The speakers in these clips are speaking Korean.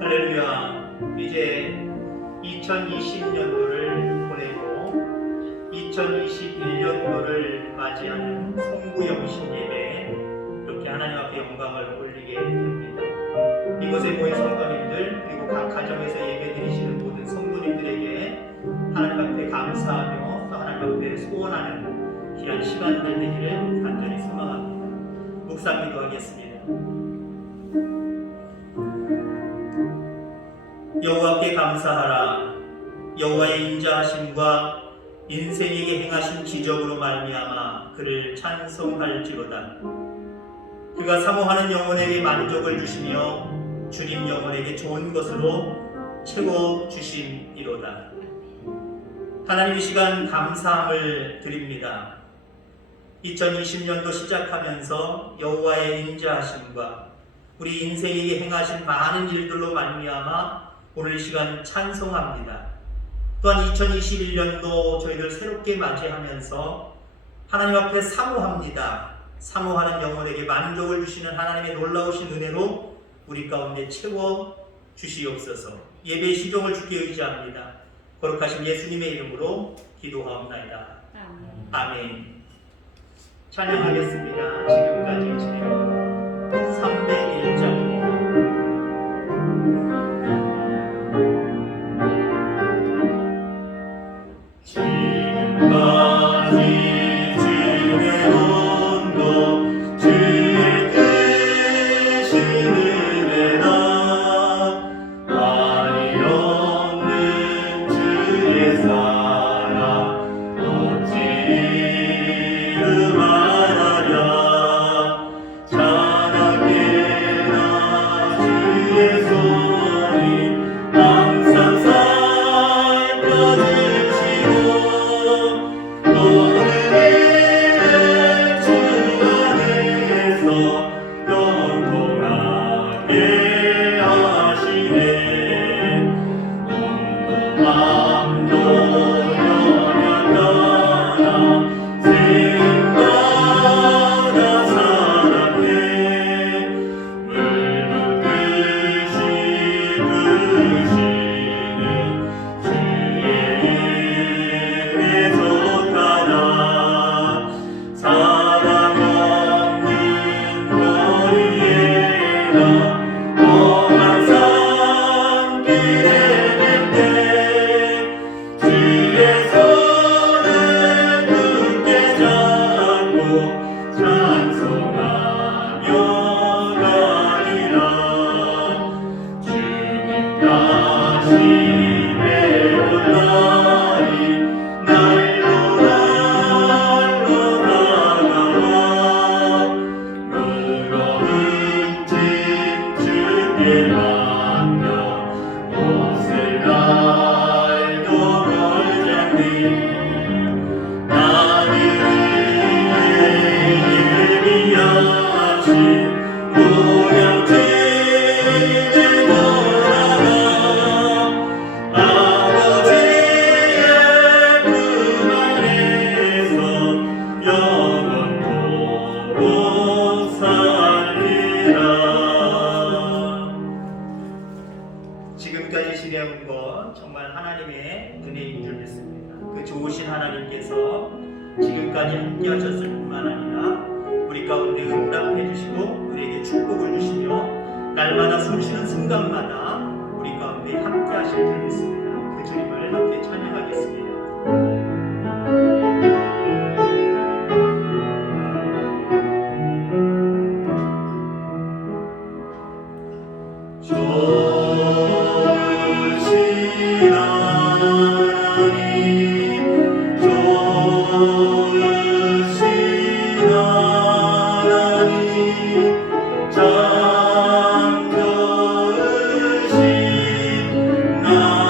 할렐루야. 이제 2020년도를 보내고 2021년도를 맞이하는 송구영신 예배에 이렇게 하나님 앞에 영광을 올리게 됩니다. 이곳에 모인 성도님들 그리고 각 가정에서 예배드리시는 모든 성도님들에게 하나님 앞에 감사하며 또 하나님 앞에 소원하는 귀한 시간들 되기를 간절히 소망합니다. 묵상 기도하겠습니다. 여호와께 감사하라. 여호와의 인자하심과 인생에게 행하신 기적으로 말미암아 그를 찬송할지로다. 그가 사모하는 영혼에게 만족을 주시며 주님 영혼에게 좋은 것으로 채워 주심이로다. 하나님, 이 시간 감사함을 드립니다. 2020년도 시작하면서 여호와의 인자하심과 우리 인생에게 행하신 많은 일들로 말미암아 오늘 이 시간 찬송합니다. 또한 2021년도 저희들 새롭게 맞이하면서 하나님 앞에 사모합니다. 사모하는 영혼에게 만족을 주시는 하나님의 놀라우신 은혜로 우리 가운데 채워 주시옵소서. 예배의 시종을 주께 의지합니다. 거룩하신 예수님의 이름으로 기도하옵나이다. 아멘. 찬양하겠습니다. 지금까지 진행한 301장입니다. 지금까지 지내온 것 정말 하나님의 은혜인 줄 믿습니다. 그 좋으신 하나님께서 지금까지 함께 하셨을 뿐만 아니라 우리 가운데 응답해 주시고 우리에게 축복을 주시며 날마다 숨쉬는 순간마다 우리 가운데 함께 하실 줄 믿습니다. 그 주님을 함께 찬양하겠습니다. 나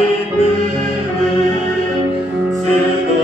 기쁨을 쓰고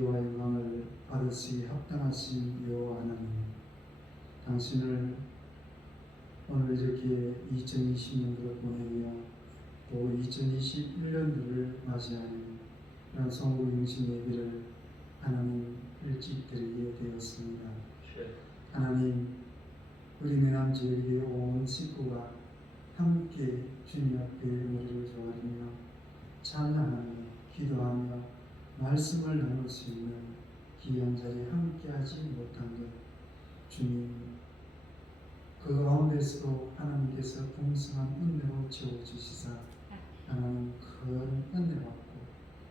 존귀와 영광을 받으시기 합당하신 여호와 하나님, 당신을 오늘 이렇게 2020년도를 보내며 또 2021년도를 맞이하는 그런 성부용신 예배를 하나님 일찍 드리게 되었습니다. 하나님, 우리 내남지역의 온 식구가 함께 주님 앞에 머리를 조아리며 찬양하며 기도하며 말씀을 나눌 수 있는 귀한 자리에 함께하지 못한 것, 주님, 그 가운데서도 하나님께서 풍성한 은혜로 채워주시사 하나님 큰 은혜 받고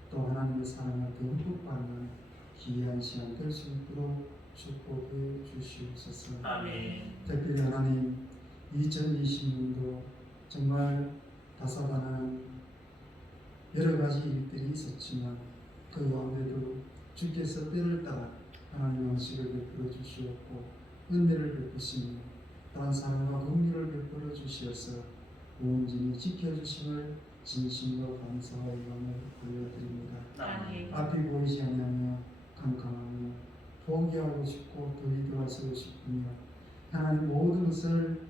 또 하나님의 사랑을 듬뿍 받는 귀한 시간 될 수 있도록 축복해 주시옵소서. 아멘. 특별히 하나님 2020년도 정말 다사다난한 여러 가지 일들이 있었지만 그 가운데도 주께서 때를 따라 하나님 양식을 베풀어 주시었고 은혜를 베푸시며 또한 사랑과 긍휼을 베풀어 주시어서 온전히 지켜주심을 진심으로 감사와 영광을 올려드립니다. 아멘. 앞이 보이지 않으며 캄캄하며 포기하고 싶고 돌이돌아서고 싶으며 하나님 모든 것을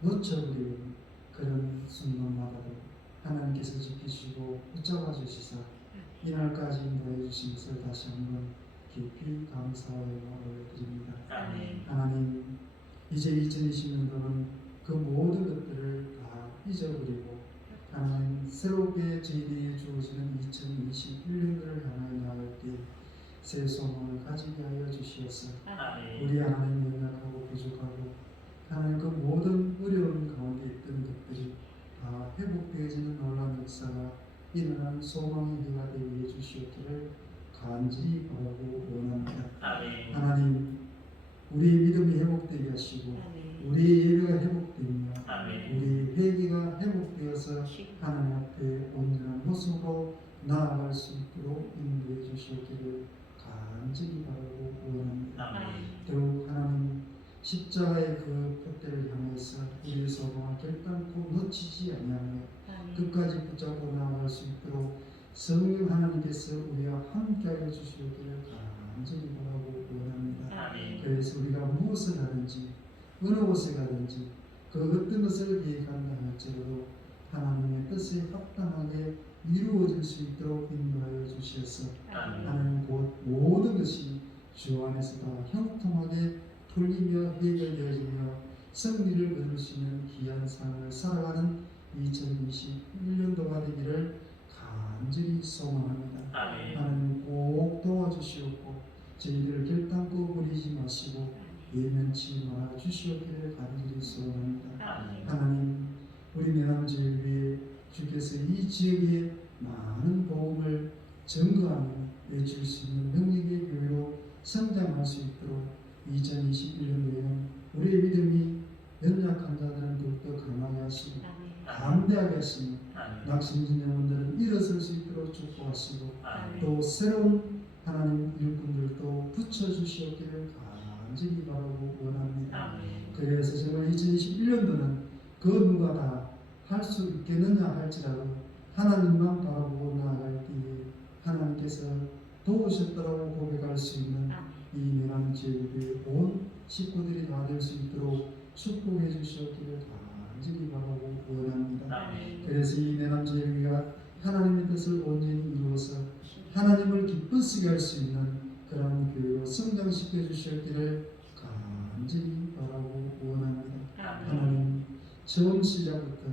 놓쳐버리는 그런 순간마다도 하나님께서 지키시고 붙잡아 주시사 이날까지 인도해 주신 것을 다시 한번 깊이 감사와 영광을 올려드립니다. 아멘. 하나님, 이제 2020년도는 그 모든 것들을 다 잊어버리고 하나님 새롭게 저희들이 주어지는 2021년도를 향하여 나아갈 때 새 소망을 가지게 하여 주시옵소서. 아멘. 우리 하나님 연약하고 부족하고 하나님 그 모든 어려운 가운데 있던 것들이 다 회복되어지는 놀라운 역사가 일어나는 소망의 해가 되게 해주시옵기를 간절히 바라고 원합니다. 아멘. 하나님, 우리의 믿음이 회복되게 하시고 우리의 예배가 회복되며 아멘. 우리의 회개가 회복되어서 하나님 앞에 온전한 모습으로 나아갈 수 있도록 인도해 주시옵기를 간절히 바라고 원합니다. 아멘. 더욱 하나님 십자가의 그 표대를 향해서 우리의 소망을 결단코 놓치지 아니하며 끝까지 붙잡고 나아갈 수 있도록 성령 하나님께서 우리와 함께하여 주시기를 간절히 바라고 원합니다. 아멘. 그래서 우리가 무엇을 하든지 어느 곳에 가든지 그 어떤 것을 계획한다 할지라도 하나님의 뜻에 합당하게 이루어질 수 있도록 인도하여 주시어서 하나님 곧 모든 것이 주 안에서 다 형통하게 풀리며 해결되어지며 승리를 거둘 수 있는 귀한 삶을 살아가는 2021년도가 되기를 간절히 소망합니다. 아멘. 하나님 꼭 도와주시옵고 저희들을 결단코 버리지 마시고 예면치 말아 주시옵기를 간절히 소원합니다. 아멘. 하나님, 우리 내남지을 위해 주께서 이 지역에 많은 복음을 증거하며 외칠 수 있는 능력의 교회로 성장할 수 있도록 2021년도에는 우리의 믿음이 연약한 자들은 더욱더 강하게 하시고 담대하게 하시며 낙심진 영혼들은 일어설 수 있도록 축복하시고 또 새로운 하나님 일꾼들도 붙여주시옵기를 간절히 바라고 원합니다. 그래서 정말 2021년도는 그 누가 다 할 수 있겠느냐 할지라도 하나님만 바라보고 나아갈 때에 하나님께서 도우셨다고 고백할 수 있는 이 내남 지역의 온 식구들이 다 될 수 있도록 축복해 주시옵기를 간절히 바라고 원합니다. 그래서 이 내남 지역이가 하나님의 뜻을 온전히 이루어서 하나님을 기쁘시게 할 수 있는 그런 교회로 성장시켜 주시옵기를 간절히 바라고 원합니다. 하나님, 처음 시작부터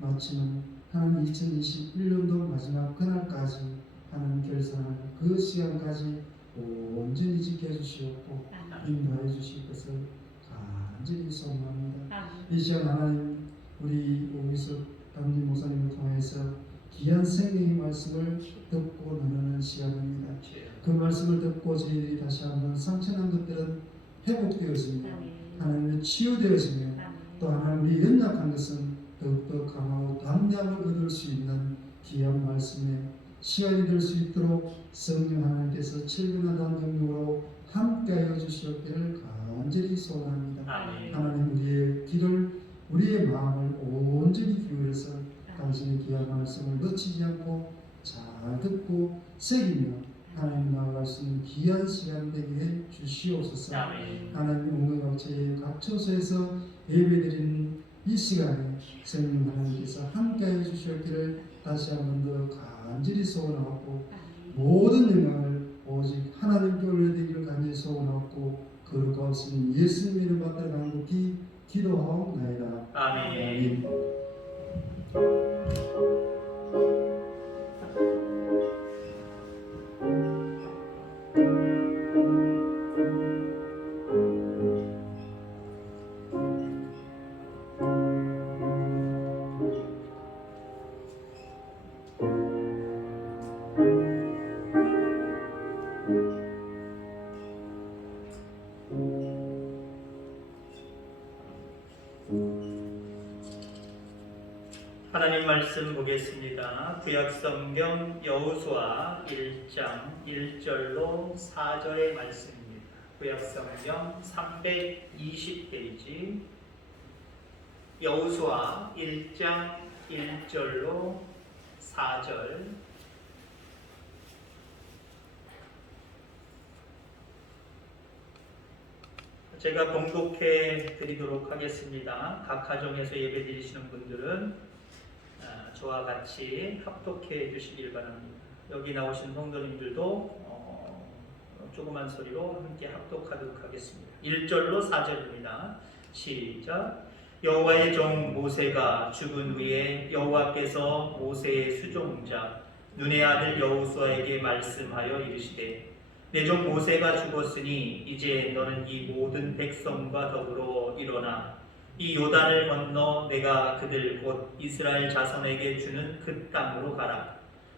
마치는 하나님 2021년도 마지막 그날까지 하나님 결산하는 그 시간까지 온전히 지켜주시옵고 인도해 주실 것을 간절히 소망합니다. 이 시간 하나님, 우리 오기석 담임 목사님을 통해서 귀한 생명의 말씀을 듣고 나누는 시간입니다. 그 말씀을 듣고 저희들이 다시 한번 상처난 것들은 회복되어지며 하나님의 치유되어지며 또 하나님 우리 연약한 것은 더욱더 강하고 담대함을 거둘 수 있는 귀한 말씀에 시간이 될 수 있도록 성령 하나님께서 철근하다는 능력으로 함께하여 주시옵기를 간절히 소원합니다. 하나님, 우리의 길을 우리의 마음을 온전히 기울여서 당신의 귀한 말씀을 놓치지 않고 잘 듣고 새기며 하나님 나아갈 수 있는 귀한 시간 되게 해 주시옵소서. 아멘. 하나님 온갖 각 처소에서 예배드리는 이 시간에 성령 하나님께서 함께해 주셨기를 다시 한 번 더 간절히 소원하고 모든 영광을 오직 하나님께 올려드리기를 간절히 소원하고 거룩과 없으신 예수님의 이름 받들어 간곡히 기도하옵나이다. 아멘. 하나님 말씀 보겠습니다. 구약성경 여호수아 1장 1절로 4절의 말씀입니다. 구약성경 320페이지 여호수아 1장 1절로 4절. 제가 봉독해 드리도록 하겠습니다. 각 가정에서 예배 드리시는 분들은 저와 같이 합독해 주시길 바랍니다. 여기 나오신 성도님들도 조그만 소리로 함께 합독하도록 하겠습니다. 1절로 4절입니다. 시작. 여호와의 종 모세가 죽은 후에 여호와께서 모세의 수종자 눈의 아들 여호수아에게 말씀하여 이르시되 내 종 모세가 죽었으니 이제 너는 이 모든 백성과 더불어 일어나 이 요단을 건너 내가 그들 곧 이스라엘 자손에게 주는 그 땅으로 가라.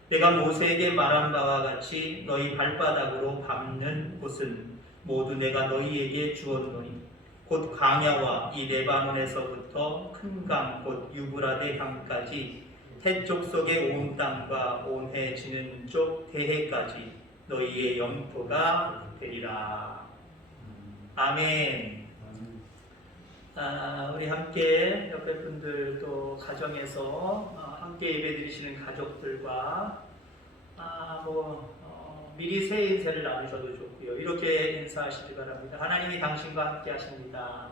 내가 모세에게 말한 바와 같이 너희 발바닥으로 밟는 곳은 모두 내가 너희에게 주었노니 곧 광야와 이 레바논에서부터 큰 강 곧 유브라데 강까지 해 족속의 온 땅과 온 해 지는 쪽 대해까지 너희의 영토가 되리라. 아멘. 우리 함께 옆에 분들 또 가정에서 함께 예배드리시는 가족들과 미리 새 인사를 나누셔도 좋고요. 이렇게 인사하시기 바랍니다. 하나님이 당신과 함께 하십니다.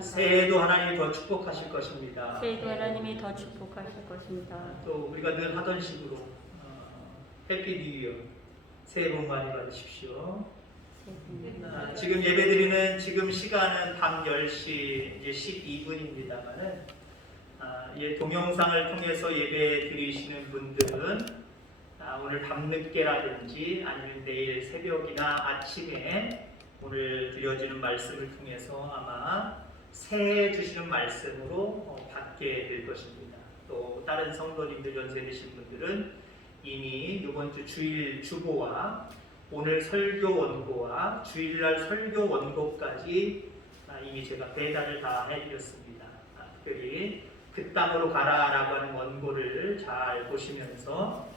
새해에도 하나님이 더 축복하실 것입니다. 새해도 하나님이 더 축복하실 것입니다. 또 우리가 늘 하던 식으로 해피 뉴 이어 새해 복 많이 받으십시오. 지금 예배드리는 지금 시간은 밤 10시 이제 12분입니다만은 동영상을 통해서 예배 드리시는 분들은 오늘 밤늦게라든지 아니면 내일 새벽이나 아침에 오늘 드려지는 말씀을 통해서 아마 새해 주시는 말씀으로 받게 될 것입니다. 또 다른 성도님들 연세되신 분들은 이미 이번 주 주일 주보와 오늘 설교 원고와 주일날 설교 원고까지 이미 제가 배달을 다 해드렸습니다. 특별히 그 땅으로 가라라고 하는 원고를 잘 보시면서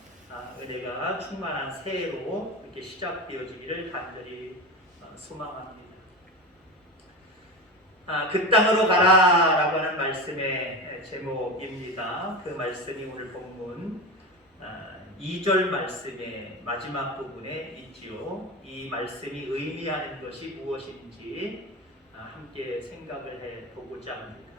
은혜가 충만한 새해로 이렇게 시작되어지기를 간절히 소망합니다. 그 땅으로 가라라고 하는 말씀의 제목입니다. 그 말씀이 오늘 본문 2절 말씀의 마지막 부분에 있지요. 이 말씀이 의미하는 것이 무엇인지 함께 생각을 해보고자 합니다.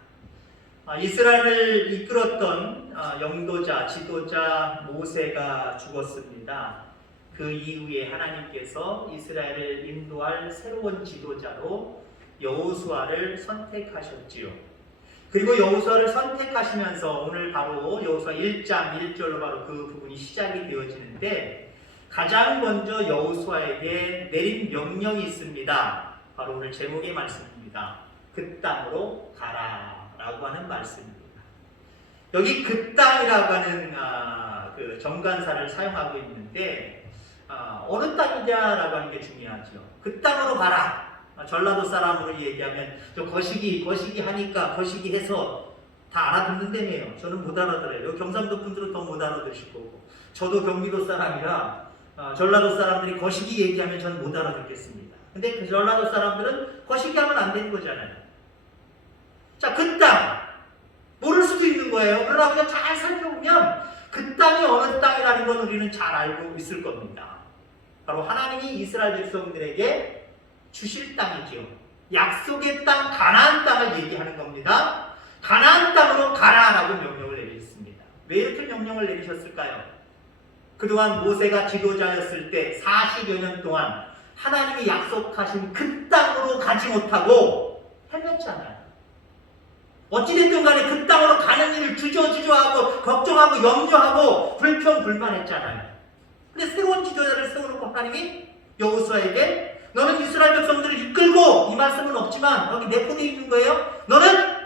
이스라엘을 이끌었던 영도자, 지도자 모세가 죽었습니다. 그 이후에 하나님께서 이스라엘을 인도할 새로운 지도자로 여호수아를 선택하셨지요. 그리고 여호수아를 선택하시면서 오늘 바로 여호수아 1장 1절로 바로 그 부분이 시작이 되어지는데 가장 먼저 여호수아에게 내린 명령이 있습니다. 바로 오늘 제목의 말씀입니다. 그 땅으로 가라라고 하는 말씀입니다. 여기 그 땅이라고 하는 그 정관사를 사용하고 있는데 어느 땅이냐라고 하는 게 중요하죠. 그 땅으로 가라. 전라도 사람으로 얘기하면 저 거시기 하니까 거시기 해서 다 알아듣는다며요. 저는 못 알아들어요. 경상도 분들은 더 못 알아들으실 거고 저도 경기도 사람이라 전라도 사람들이 거시기 얘기하면 저는 못 알아듣겠습니다. 근데 그 전라도 사람들은 거시기 하면 안 되는 거잖아요. 자, 그 땅 모를 수도 있는 거예요. 그러나 우리가 잘 살펴보면 그 땅이 어느 땅이라는 건 우리는 잘 알고 있을 겁니다. 바로 하나님이 이스라엘 백성들에게 주실 땅이죠. 약속의 땅, 가나안 땅을 얘기하는 겁니다. 가나안 땅으로 가라라고 명령을 내리셨습니다. 왜 이렇게 명령을 내리셨을까요? 그동안 모세가 지도자였을 때 40여 년 동안 하나님이 약속하신 그 땅으로 가지 못하고 헤맸잖아요. 어찌됐든 간에 그 땅으로 가는 일을 주저하고 걱정하고 염려하고 불평불만했잖아요. 근데 새로운 지도자를 세워놓고 하나님이 여호수아에게 너는 이스라엘 백성들을 이끌고, 이 말씀은 없지만 여기 내포되어 있는 거예요. 너는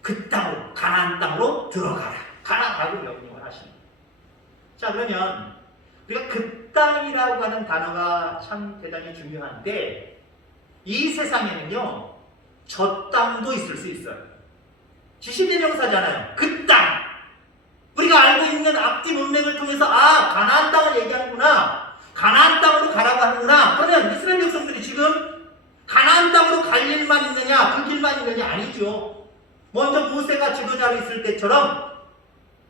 그 땅으로, 가나안 땅으로 들어가라. 가라라고 명령을 하십니다. 자, 그러면 우리가 그 땅이라고 하는 단어가 참 대단히 중요한데, 이 세상에는요 저 땅도 있을 수 있어요. 지시대명사잖아요. 그 땅. 우리가 알고 있는 앞뒤 문맥을 통해서 가나안 땅을 얘기하는구나, 가나안 땅으로 가라고 하는구나. 그러면 이스라엘 백성들이 지금 가나안 땅으로 갈 일만 있느냐, 그 길만 있느냐? 아니죠. 먼저 모세가 지도자로 있을 때처럼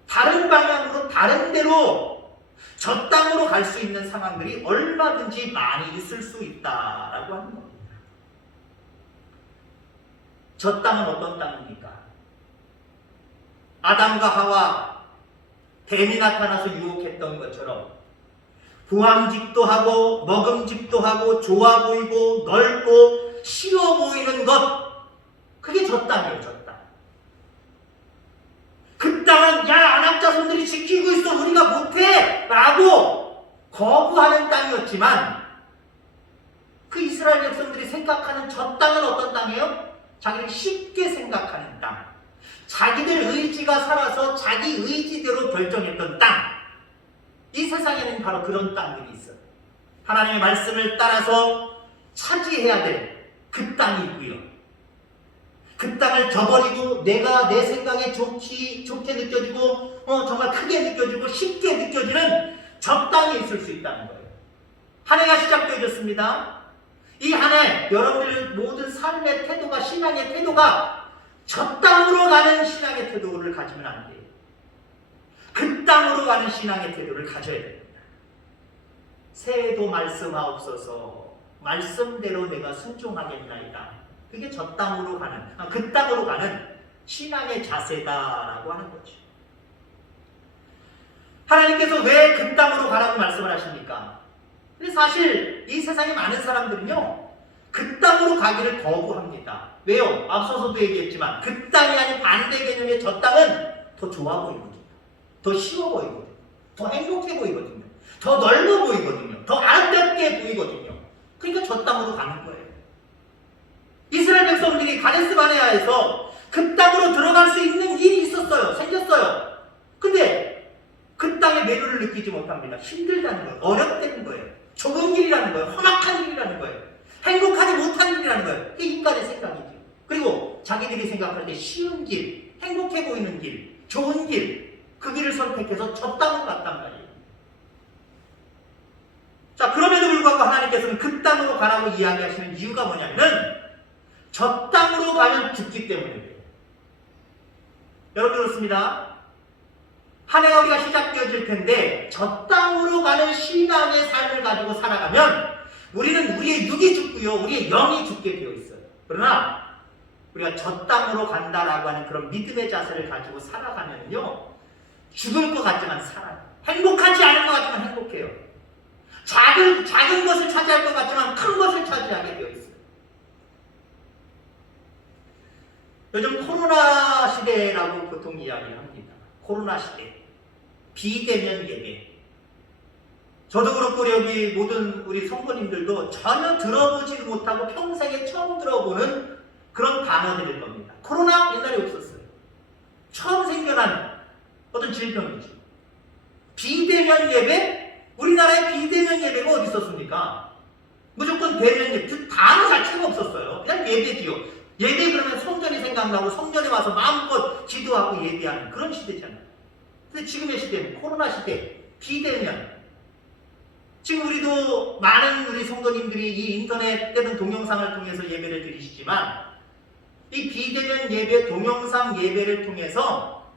다른 방향으로, 다른 데로 저 땅으로 갈 수 있는 상황들이 얼마든지 많이 있을 수 있다라고 하는 겁니다. 저 땅은 어떤 땅입니까? 아담과 하와, 뱀이 나타나서 유혹했던 것처럼 부함직도 하고 먹음직도 하고 좋아 보이고 넓고 쉬워 보이는 것, 그게 저 땅이에요. 저 땅. 그 땅은 아낙 자손들이 지키고 있어, 우리가 못해 라고 거부하는 땅이었지만, 그 이스라엘 백성들이 생각하는 저 땅은 어떤 땅이에요? 자기를 쉽게 생각하는 땅, 자기들 의지가 살아서 자기 의지대로 결정했던 땅. 이 세상에는 바로 그런 땅들이 있어요. 하나님의 말씀을 따라서 차지해야 될 그 땅이 있고요. 그 땅을 저버리고 내가 내 생각에 좋게 느껴지고 정말 크게 느껴지고 쉽게 느껴지는 저 땅에 있을 수 있다는 거예요. 한 해가 시작되어졌습니다. 이 한 해 여러분들 모든 삶의 태도가, 신앙의 태도가 저 땅으로 가는 신앙의 태도를 가지면 안 돼요. 그 땅으로 가는 신앙의 태도를 가져야 됩니다. 새해도 말씀하옵소서, 말씀대로 내가 순종하겠나이다. 그게 저 땅으로 가는, 그 땅으로 가는 신앙의 자세다라고 하는 거죠. 하나님께서 왜 그 땅으로 가라고 말씀을 하십니까? 근데 사실 이 세상에 많은 사람들은요 그 땅으로 가기를 거부합니다. 왜요? 앞서서도 얘기했지만 그 땅이 아닌 반대 개념의 저 땅은 더 좋아 보이거든요. 더 쉬워 보이거든요. 더 행복해 보이거든요. 더 넓어 보이거든요. 더 아름답게 보이거든요. 그러니까 저 땅으로 가는 거예요. 이스라엘 백성들이 가데스 바네아에서 그 땅으로 들어갈 수 있는 일이 있었어요. 생겼어요. 근데 그 땅의 매료를 느끼지 못합니다. 힘들다는 거예요. 어렵다는 거예요. 좁은 길이라는 거예요. 험악한 길이라는 거예요. 행복하지 못한 길이라는 거예요. 이게 인간의 생각이죠. 그리고 자기들이 생각할 때 쉬운 길, 행복해 보이는 길, 좋은 길, 그 길을 선택해서 저 땅으로 갔단 말이에요. 자, 그럼에도 불구하고 하나님께서는 그 땅으로 가라고 이야기하시는 이유가 뭐냐면 저 땅으로 가면 죽기 때문이에요. 여러분 그렇습니다. 한 해가 우리가 시작되어질 텐데 저 땅으로 가는 신앙의 삶을 가지고 살아가면 우리는 우리의 육이 죽고요, 우리의 영이 죽게 되어 있어요. 그러나 우리가 저 땅으로 간다라고 하는 그런 믿음의 자세를 가지고 살아가면요 죽을 것 같지만 살아요. 행복하지 않을 것 같지만 행복해요. 작은 것을 차지할 것 같지만 큰 것을 차지하게 되어 있어요. 요즘 코로나 시대라고 보통 이야기합니다. 코로나 시대. 비대면 예배. 저도 그렇고 여기 모든 우리 성도님들도 전혀 들어보지 못하고 평생에 처음 들어보는 그런 단어들일 겁니다. 코로나 옛날에 없었어요. 처음 생겨난 어떤 질병이죠. 비대면 예배? 우리나라에 비대면 예배가 어디 있었습니까? 무조건 대면 예배. 그 단어 자체가 없었어요. 그냥 예배지요. 예배 그러면 성전이 생각나고 성전에 와서 마음껏 기도하고 예배하는 그런 시대잖아요. 근데 지금의 시대는 코로나 시대, 비대면. 지금 우리도 많은 우리 성도님들이 이 인터넷 때는 동영상을 통해서 예배를 드리시지만 이 비대면 예배, 동영상 예배를 통해서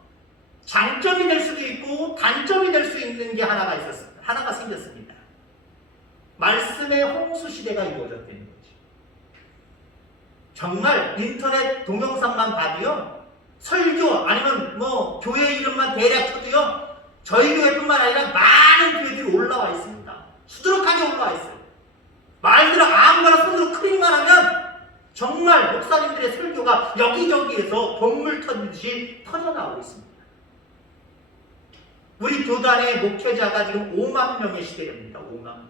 장점이 될 수도 있고 단점이 될 수 있는 게 하나가 생겼습니다. 말씀의 홍수 시대가 이루어졌다는 거죠. 정말 인터넷 동영상만 봐도요, 설교 아니면 뭐 교회 이름만 대략 쳐도요, 저희 교회뿐만 아니라 많은 교회들이 올라와 있습니다. 수두룩하게 올라와 있어요. 말들을 아무거나 손으로 클릭만 하면 정말 목사님들의 설교가 여기저기에서 bom물 터지듯이 터져나오고 있습니다. 우리 교단의 목회자가 지금 5만 명의 시대입니다. 5만 명.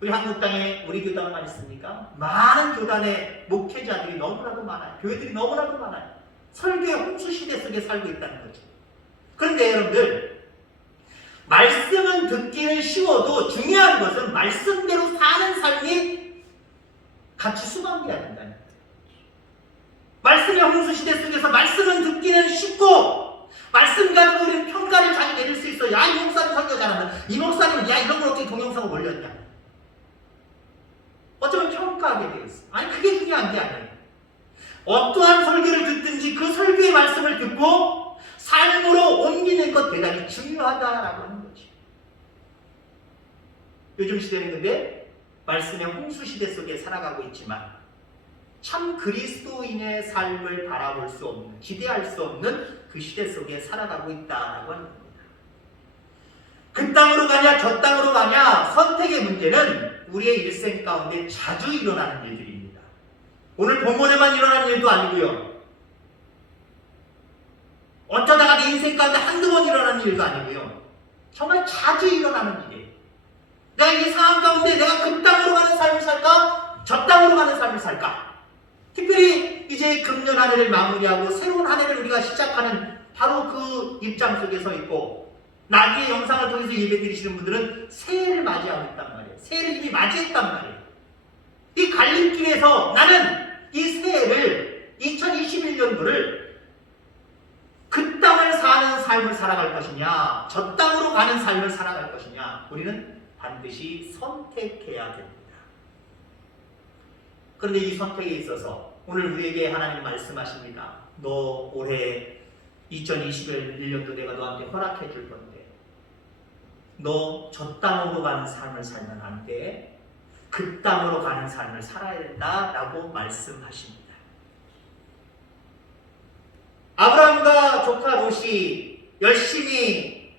우리 한국 땅에 우리 교단만 있습니까? 많은 교단의 목회자들이 너무나도 많아요. 교회들이 너무나도 많아요. 설교의 홍수 시대 속에 살고 있다는 거죠. 그런데 여러분들, 말씀은 듣기는 쉬워도 중요한 것은 말씀대로 사는 삶이 같이 수반돼야 된다는 거예요. 말씀의 홍수 시대 속에서 말씀은 듣기는 쉽고 말씀 가지고 우리는 평가를 잘 내릴 수 있어. 야, 이 목사님 설교 잘한다. 이 목사님, 야, 이런 걸 어떻게 동영상을 올렸냐. 어쩌면 평가하게 되어 있어. 아니, 그게 중요한 게 아니에요. 어떠한 설교를 듣든지 그 설교의 말씀을 듣고 삶으로 옮기는 것 대단히 중요하다라고 하는 거죠. 요즘 시대는 근데 말씀의 홍수 시대 속에 살아가고 있지만 참 그리스도인의 삶을 바라볼 수 없는, 기대할 수 없는 그 시대 속에 살아가고 있다라고 하는 겁니다. 그 땅으로 가냐 저 땅으로 가냐 선택의 문제는 우리의 일생 가운데 자주 일어나는 일들입니다. 오늘 본문에만 일어나는 일도 아니고요, 어쩌다가 내 인생 가운데 한두 번 일어나는 일도 아니고요, 정말 자주 일어나는 일이에요. 내가 이 상황 가운데 내가 그 땅으로 가는 삶을 살까? 저 땅으로 가는 삶을 살까? 특별히 이제 금년 한 해를 마무리하고 새로운 한 해를 우리가 시작하는 바로 그 입장 속에 서 있고, 나중에 영상을 통해서 예배 드리시는 분들은 새해를 맞이하고 있단 말이에요. 새해를 이미 맞이했단 말이에요. 이 갈림길에서 나는 이 새해를 2021년도를 그 땅을 사는 삶을 살아갈 것이냐, 저 땅으로 가는 삶을 살아갈 것이냐, 우리는 반드시 선택해야 됩니다. 그런데 이 선택에 있어서 오늘 우리에게 하나님 말씀하십니다. 너 올해 2021년도 내가 너한테 허락해 줄 건데 너 저 땅으로 가는 삶을 살면 안 돼. 그 땅으로 가는 삶을 살아야 된다라고 말씀하십니다. 아브라함과 조카 롯이 열심히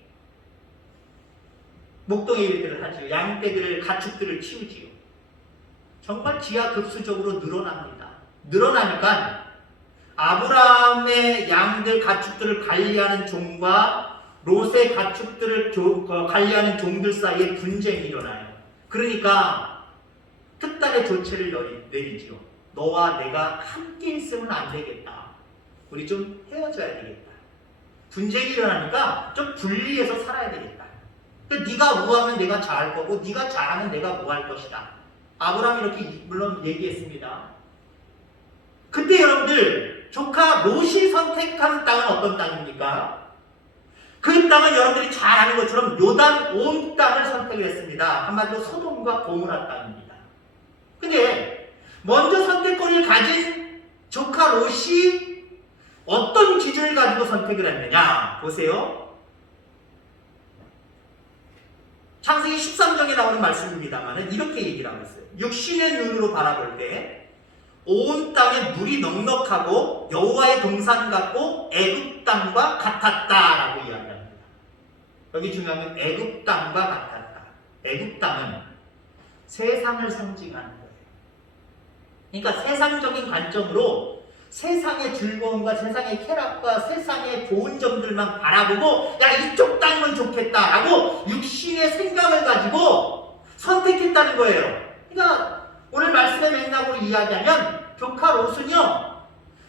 목동의 일들을 하죠. 양떼들, 가축들을 키우지요. 정말 기하급수적으로 늘어납니다. 늘어나니까 아브라함의 양들, 가축들을 관리하는 종과 롯의 가축들을 관리하는 종들 사이에 분쟁이 일어나요. 그러니까 특단의 조치를 내리지요. 너와 내가 함께 있으면 안 되겠다. 우리 좀 헤어져야 되겠다. 분쟁이 일어나니까 좀 분리해서 살아야 되겠다. 그러니까 네가 우하면 내가 자할 거고 네가 자하면 내가 무할 것이다. 아브라함이 이렇게 물론 얘기했습니다. 그때 여러분들 조카 롯이 선택한 땅은 어떤 땅입니까? 그 땅은 여러분들이 잘 아는 것처럼 요단 온 땅을 선택을 했습니다. 한마디로 소돔과 고모라 땅입니다. 근데 먼저 선택권을 가진 조카 롯이 어떤 기준을 가지고 선택을 했느냐 보세요. 창세기 13장에 나오는 말씀입니다만 이렇게 얘기를 하고 있어요. 육신의 눈으로 바라볼 때 온 땅에 물이 넉넉하고 여호와의 동산 같고 애굽 땅과 같았다라고 이야기합니다. 여기 중요한 건 애굽 땅과 같았다. 애굽 땅은 세상을 상징하는 거예요. 그러니까 세상적인 관점으로 세상의 즐거움과 세상의 쾌락과 세상의 좋은 점들만 바라보고 야 이쪽 땅이면 좋겠다라고 육신의 생각을 가지고 선택했다는 거예요. 그러니까 오늘 말씀의 맥락으로 이야기하면 조카 롯은요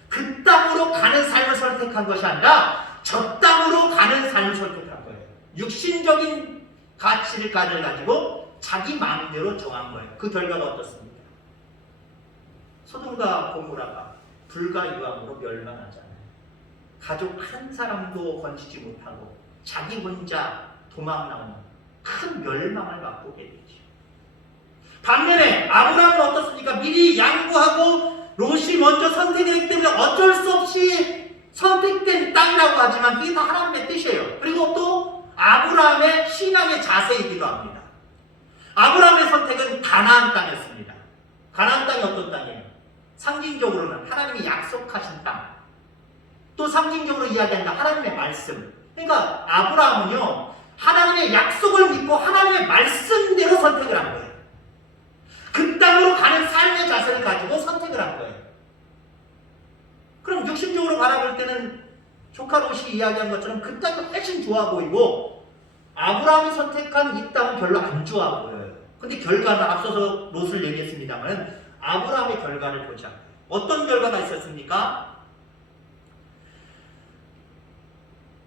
그 땅으로 가는 삶을 선택한 것이 아니라 저 땅으로 가는 삶을 선택한 거예요. 육신적인 가치를 가지고 자기 마음대로 정한 거예요. 그 결과가 어떻습니까? 소돔과 고모라가 불과 유황으로 멸망하잖아요. 가족 한 사람도 건지지 못하고 자기 혼자 도망 나오는 큰 멸망을 맛보게 되죠. 반면에 아브라함은 어떻습니까? 미리 양보하고 롯이 먼저 선택을 했기 때문에 어쩔 수 없이 선택된 땅이라고 하지만 이게 다 하나님의 뜻이에요. 그리고 또 아브라함의 신앙의 자세이기도 합니다. 아브라함의 선택은 가나안 땅이었습니다. 가나안 땅이 어떤 땅이에요? 상징적으로는 하나님이 약속하신 땅. 또 상징적으로 이야기한다 하나님의 말씀. 그러니까 아브라함은요, 하나님의 약속을 믿고 하나님의 말씀대로 선택을 한 거예요. 그 땅으로 가는 삶의 자세를 가지고 선택을 한 거예요. 그럼 육신적으로 바라볼 때는 조카 롯이 이야기한 것처럼 그 땅이 훨씬 좋아 보이고, 아브라함이 선택한 이 땅은 별로 안 좋아 보여요. 근데 결과는 앞서서 롯을 얘기했습니다만 아브라함의 결과를 보자. 어떤 결과가 있었습니까?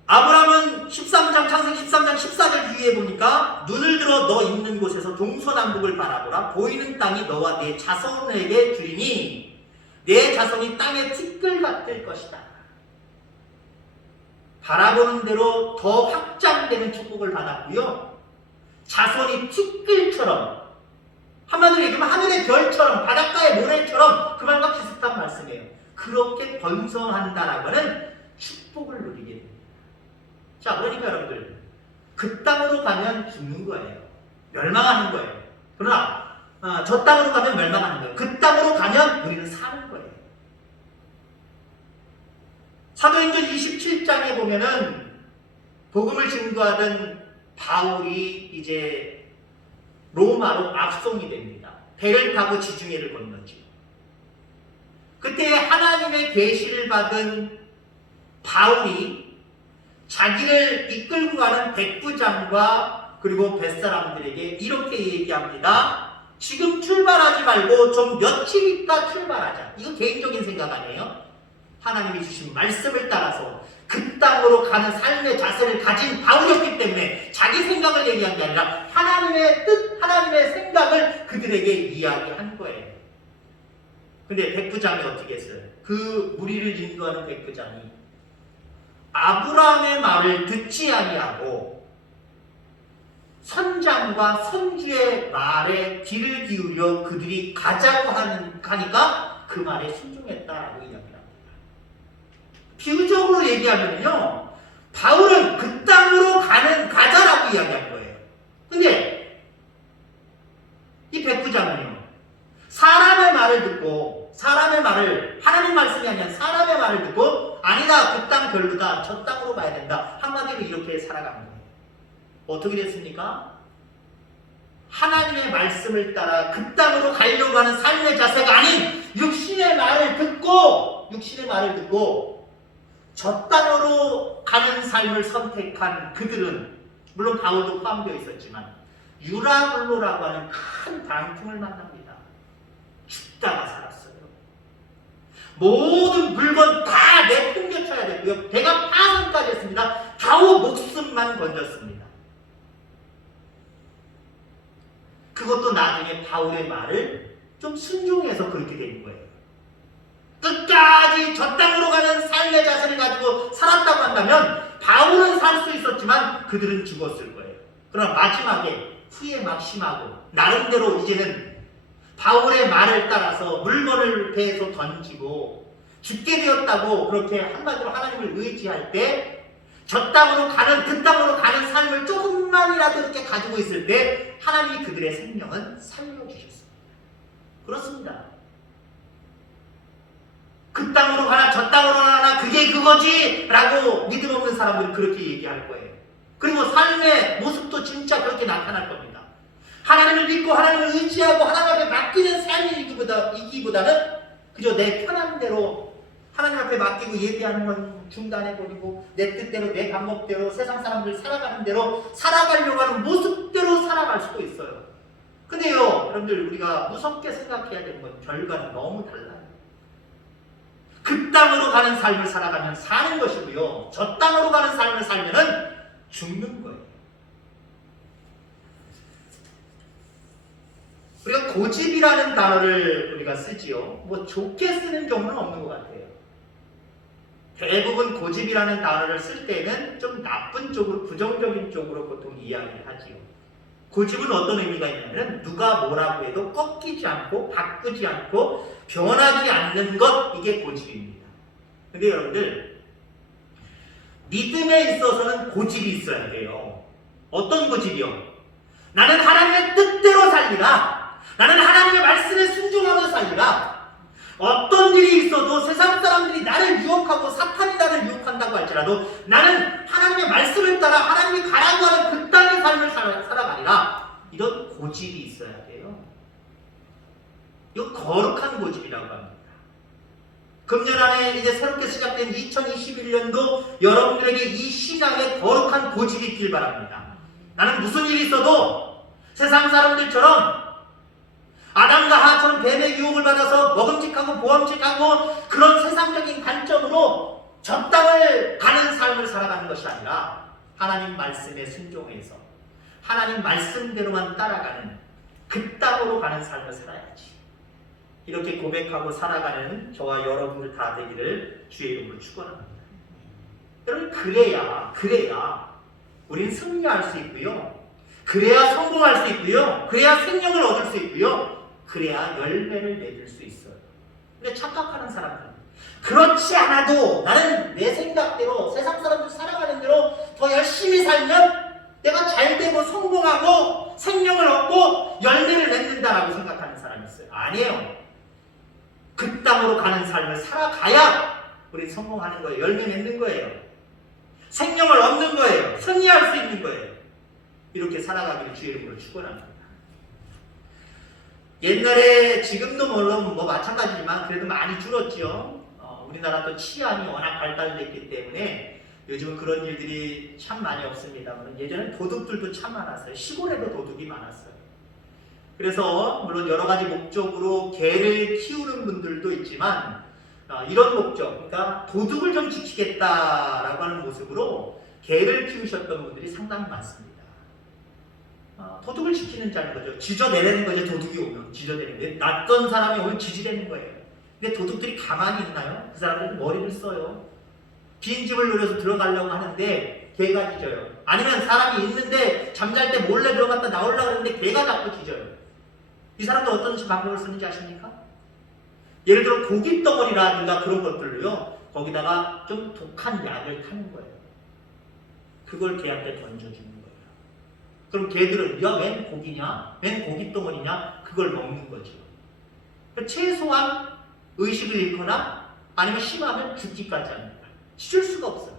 아브라함은 창세기 13장 14절 뒤에 보니까 눈을 들어 너 있는 곳에서 동서남북을 바라보라. 보이는 땅이 너와 내 자손에게 주리니 내 자손이 땅의 티끌 같을 것이다. 바라보는 대로 더 확장되는 축복을 받았고요. 자손이 티끌처럼, 한마디로 얘기하면 하늘의 별처럼, 바닷가의 모래처럼, 그 말과 비슷한 말씀이에요. 그렇게 번성한다라고 하는 축복을 누리게 됩니다. 자, 그러니까 여러분들, 그 땅으로 가면 죽는 거예요. 멸망하는 거예요. 그러나 저 땅으로 가면 멸망하는 거예요. 그 땅으로 가면 우리는 사는 거예요. 사도행전 27장에 보면은 복음을 증거하던 바울이 이제 로마로 압송이 됩니다. 배를 타고 지중해를 건너죠. 그때 하나님의 계시를 받은 바울이 자기를 이끌고 가는 백부장과 그리고 뱃사람들에게 이렇게 얘기합니다. 지금 출발하지 말고 좀 며칠 있다 출발하자. 이거 개인적인 생각 아니에요? 하나님이 주신 말씀을 따라서 그 땅으로 가는 삶의 자세를 가진 바울이었기 때문에 자기 생각을 얘기한 게 아니라 하나님의 뜻, 하나님의 생각을 그들에게 이야기한 거예요. 근데 백부장이 어떻게 했어요? 그 무리를 인도하는 백부장이 아브라함의 말을 듣지 아니하고 선장과 선주의 말에 귀를 기울여 그들이 가자고 가니까 그 말에 순종했다라고 이야기합니다. 비유적으로 얘기하면요, 바울은 그 땅으로 가자라고 이야기한 거예요. 근데 이 백부장은요, 사람의 말을 듣고, 하나님 말씀이 아니라 사람의 말을 듣고, 아니다, 그 땅 별로다, 저 땅으로 가야 된다, 한마디로 이렇게 살아간 거예요. 어떻게 됐습니까? 하나님의 말씀을 따라 그 땅으로 가려고 하는 삶의 자세가 아닌 육신의 말을 듣고 저 땅으로 가는 삶을 선택한 그들은, 물론 바울도 포함되어 있었지만 유라굴로라고 하는 큰 방풍을 만납니다. 죽다가 살았어요. 모든 물건 다 내팽겨쳐야 됐고요. 배가 파손까지 했습니다. 겨우 목숨만 건졌습니다. 그것도 나중에 바울의 말을 좀 순종해서 그렇게 된 거예요. 끝까지 저 땅으로 가는 삶의 자세를 가지고 살았다고 한다면 바울은 살 수 있었지만 그들은 죽었을 거예요. 그러나 마지막에 후회 막심하고 나름대로 이제는 바울의 말을 따라서 물건을 배에서 던지고 죽게 되었다고 그렇게 한마디로 하나님을 의지할 때 저 땅으로 가는, 그 땅으로 가는 삶을 조금만이라도 이렇게 가지고 있을 때 하나님이 그들의 생명은 살려주셨습니다. 그렇습니다. 그 땅으로 가나 저 땅으로 가나 그게 그거지 라고 믿음 없는 사람들은 그렇게 얘기할 거예요. 그리고 삶의 모습도 진짜 그렇게 나타날 겁니다. 하나님을 믿고 하나님을 의지하고 하나님 앞에 맡기는 삶이기보다는 그저 내 편한 대로 하나님 앞에 맡기고 예배하는 건 중단해버리고 내 뜻대로 내 방법대로 세상 사람들 살아가는 대로 살아가려고 하는 모습대로 살아갈 수도 있어요. 근데요, 여러분들, 우리가 무섭게 생각해야 되는 건 결과는 너무 달라요. 그 땅으로 가는 삶을 살아가면 사는 것이고요, 저 땅으로 가는 삶을 살면은 죽는 거예요. 우리가 고집이라는 단어를 우리가 쓰지요. 뭐 좋게 쓰는 경우는 없는 것 같아요. 대부분 고집이라는 단어를 쓸 때는 좀 나쁜 쪽으로, 부정적인 쪽으로 보통 이야기를 하지요. 고집은 어떤 의미가 있냐면 누가 뭐라고 해도 꺾이지 않고 바꾸지 않고 변하지 않는 것, 이게 고집입니다. 근데 여러분들, 믿음에 있어서는 고집이 있어야 돼요. 어떤 고집이요? 나는 하나님의 뜻대로 살리라. 나는 하나님의 말씀에 순종하며 살리라. 어떤 일이 있어도 세상 사람들이 나를 유혹하고 사탄이 나를 유혹한다고 할지라도 나는 하나님의 말씀을 따라 하나님이 가라고 하는 그 땅의 삶을 살아가리라. 이런 고집이 있어야 돼요. 이거 거룩한 고집이라고 합니다. 금년 안에 이제 새롭게 시작된 2021년도 여러분들에게 이 신앙의 거룩한 고집이 있길 바랍니다. 나는 무슨 일이 있어도 세상 사람들처럼 아담과 하와처럼 뱀의 유혹을 받아서 먹음직하고 보암직하고 그런 세상적인 관점으로 저 땅을 가는 삶을 살아가는 것이 아니라 하나님 말씀에 순종해서 하나님 말씀대로만 따라가는 그 땅으로 가는 삶을 살아야지. 이렇게 고백하고 살아가는 저와 여러분들 다 되기를 주의 이름으로 축원합니다. 여러분 그래야 우리는 승리할 수 있고요. 그래야 성공할 수 있고요. 그래야 생명을 얻을 수 있고요. 그래야 열매를 맺을 수 있어요. 근데 착각하는 사람들은 그렇지 않아도 나는 내 생각대로 세상 사람들 살아가는 대로 더 열심히 살면 내가 잘되고 성공하고 생명을 얻고 열매를 맺는다라고 생각하는 사람이 있어요. 아니에요. 그 땅으로 가는 삶을 살아가야 우리 성공하는 거예요. 열매 맺는 거예요. 생명을 얻는 거예요. 승리할 수 있는 거예요. 이렇게 살아가기를 주의 이름으로 축원합니다. 옛날에 지금도 물론 뭐 마찬가지지만 그래도 많이 줄었죠. 우리나라 또 치안이 워낙 발달됐기 때문에 요즘은 그런 일들이 참 많이 없습니다. 예전엔 도둑들도 참 많았어요. 시골에도 도둑이 많았어요. 그래서 물론 여러 가지 목적으로 개를 키우는 분들도 있지만 이런 목적, 그러니까 도둑을 좀 지키겠다라고 하는 모습으로 개를 키우셨던 분들이 상당히 많습니다. 도둑을 지키는 자는 거죠. 지저내는 거죠. 도둑이 오면 지저내는 거예요. 낯선 사람이 오면 지지대는 거예요. 근데 도둑들이 가만히 있나요? 그 사람들은 머리를 써요. 빈집을 노려서 들어가려고 하는데 개가 짖어요. 아니면 사람이 있는데 잠잘 때 몰래 들어갔다 나오려고 하는데 개가 자꾸 짖어요. 이 사람들 어떤 방법을 쓰는지 아십니까? 예를 들어 고깃덩어리라든가 그런 것들로요, 거기다가 좀 독한 약을 타는 거예요. 그걸 개한테 던져주는 거예요. 그럼 개들은 야, 웬 고기냐? 웬 고깃덩어리냐? 그걸 먹는 거죠. 그러니까 최소한 의식을 잃거나 아니면 심하면 죽기까지 합니다. 쉴 수가 없어요.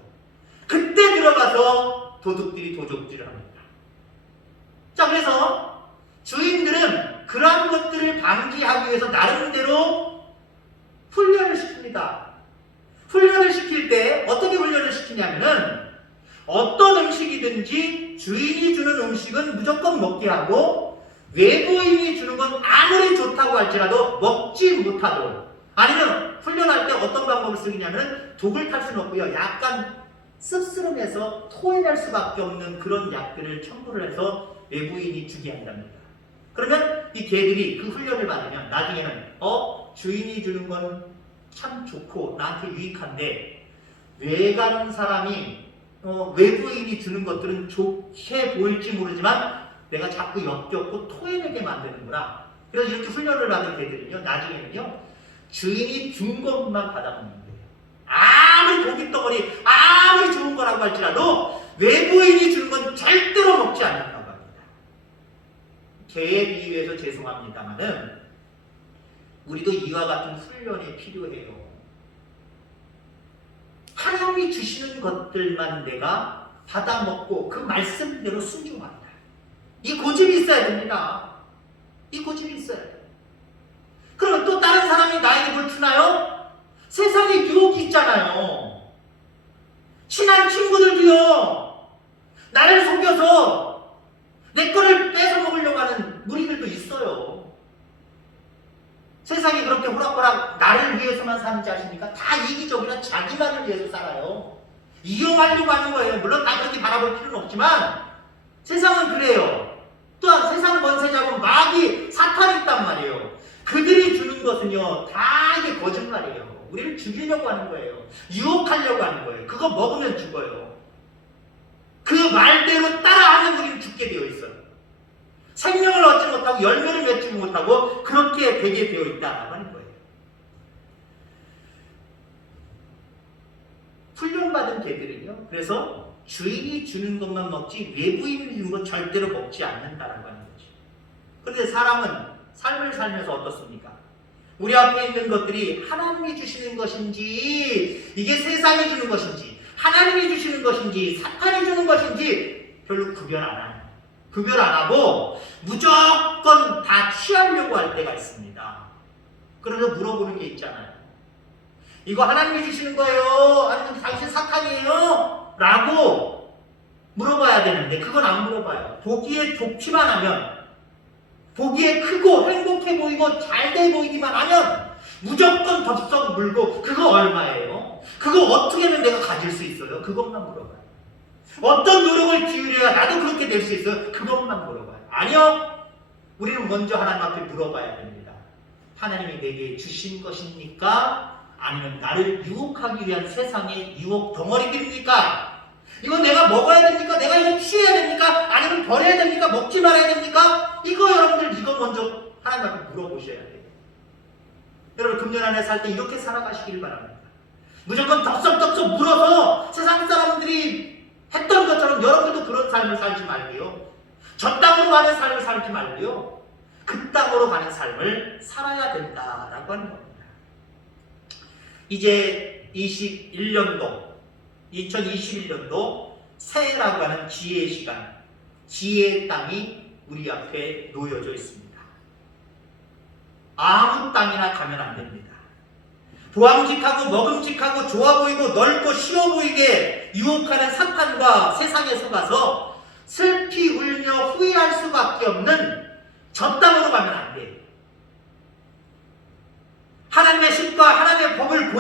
그때 들어가서 도둑들이 도적질을 합니다. 자, 그래서 주인들은 그러한 것들을 방지하기 위해서 나름대로 훈련을 시킵니다. 훈련을 시킬 때 어떻게 훈련을 시키냐면은 어떤 음식이든지 주인이 주는 음식은 무조건 먹게 하고 외부인이 주는 건 아무리 좋다고 할지라도 먹지 못하도록, 아니면 훈련할 때 어떤 방법을 쓰느냐면 독을 탈 수는 없고요. 약간 씁쓸해서 토해낼 수밖에 없는 그런 약들을 첨부를 해서 외부인이 주게 한답니다. 그러면 이 개들이 그 훈련을 받으면 나중에는 주인이 주는 건 참 좋고 나한테 유익한데 외가는 사람이 외부인이 주는 것들은 좋게 보일지 모르지만 내가 자꾸 역겹고 토해내게 만드는구나. 그래서 이렇게 훈련을 받은 개들은요, 나중에는요 주인이 준 것만 받아먹는 거예요. 아무리 고깃덩어리 아무리 좋은 거라고 할지라도 외부인이 주는 건 절대로 먹지 않는다고 합니다. 개에 비유해서 죄송합니다만은 우리도 이와 같은 훈련이 필요해요. 하나님이 주시는 것들만 내가 받아먹고 그 말씀대로 순종한다. 이 고집이 있어야 됩니다. 이 고집이 있어야 돼요. 그러면 또 다른 사람이 나에게 뭘 주나요? 세상에 유혹이 있잖아요. 친한 친구들도요, 나를 속여서 내 거를 뺏어 먹으려고 하는 무리들도 있어요. 세상이 그렇게 호락호락 나를 위해서만 사는지 아십니까? 다 이기적이라 자기만을 위해서 살아요. 이용하려고 하는 거예요. 물론 다 그렇게 바라볼 필요는 없지만 세상은 그래요. 또한 세상 권세 잡은 마귀 사탄이 있단 말이에요. 그들이 주는 것은요 다 이게 거짓말이에요. 우리를 죽이려고 하는 거예요. 유혹하려고 하는 거예요. 그거 먹으면 죽어요. 그 말대로 따라하면 우리는 죽게 되어 있어요. 생명을 얻지 못하고 열매를 맺지 못하고 그렇게 되게 되어 있다라고 하는 거예요. 훈련받은 개들은요. 그래서 주인이 주는 것만 먹지 외부인이 주는 건 절대로 먹지 않는다라고 하는 거죠. 그런데 사람은 삶을 살면서 어떻습니까? 우리 앞에 있는 것들이 하나님이 주시는 것인지 이게 세상이 주는 것인지 하나님이 주시는 것인지 사탄이 주는 것인지 별로 구별 안 하는 구별 안 하고 무조건 다 취하려고 할 때가 있습니다. 그래서 물어보는 게 있잖아요. 이거 하나님이 주시는 거예요? 아니면 당신 사탄이에요? 라고 물어봐야 되는데 그건 안 물어봐요. 보기에 좋기만 하면 보기에 크고 행복해 보이고 잘 돼 보이기만 하면 무조건 덥석 물고 그거 얼마예요? 그거 어떻게 하면 내가 가질 수 있어요? 그것만 물어봐요. 어떤 노력을 기울여야 나도 그렇게 될 수 있어요? 그것만 물어봐요. 아니요. 우리는 먼저 하나님 앞에 물어봐야 됩니다. 하나님이 내게 주신 것입니까? 아니면 나를 유혹하기 위한 세상의 유혹 덩어리들입니까? 이거 내가 먹어야 됩니까? 내가 이거 취해야 됩니까? 아니면 버려야 됩니까? 먹지 말아야 됩니까? 이거 여러분들 이거 먼저 하나님 앞에 물어보셔야 돼요. 여러분 금년 안에 살 때 이렇게 살아가시길 바랍니다. 무조건 덥석덥석 물어서 세상 사람들이 했던 것처럼 여러분도 그런 삶을 살지 말고요. 저 땅으로 가는 삶을 살지 말고요. 그 땅으로 가는 삶을 살아야 된다라고 하는 겁니다. 이제 2021년도 새해라고 하는 지혜의 시간, 지혜의 땅이 우리 앞에 놓여져 있습니다. 아무 땅이나 가면 안 됩니다. 보암직하고 먹음직하고 좋아 보이고 넓고 쉬워 보이게 유혹하는 사탄과 세상에 속아서 슬피 울며 후회할 수밖에 없는 저 땅으로 가면 안 돼요. 하나님의 신과 하나님의 법을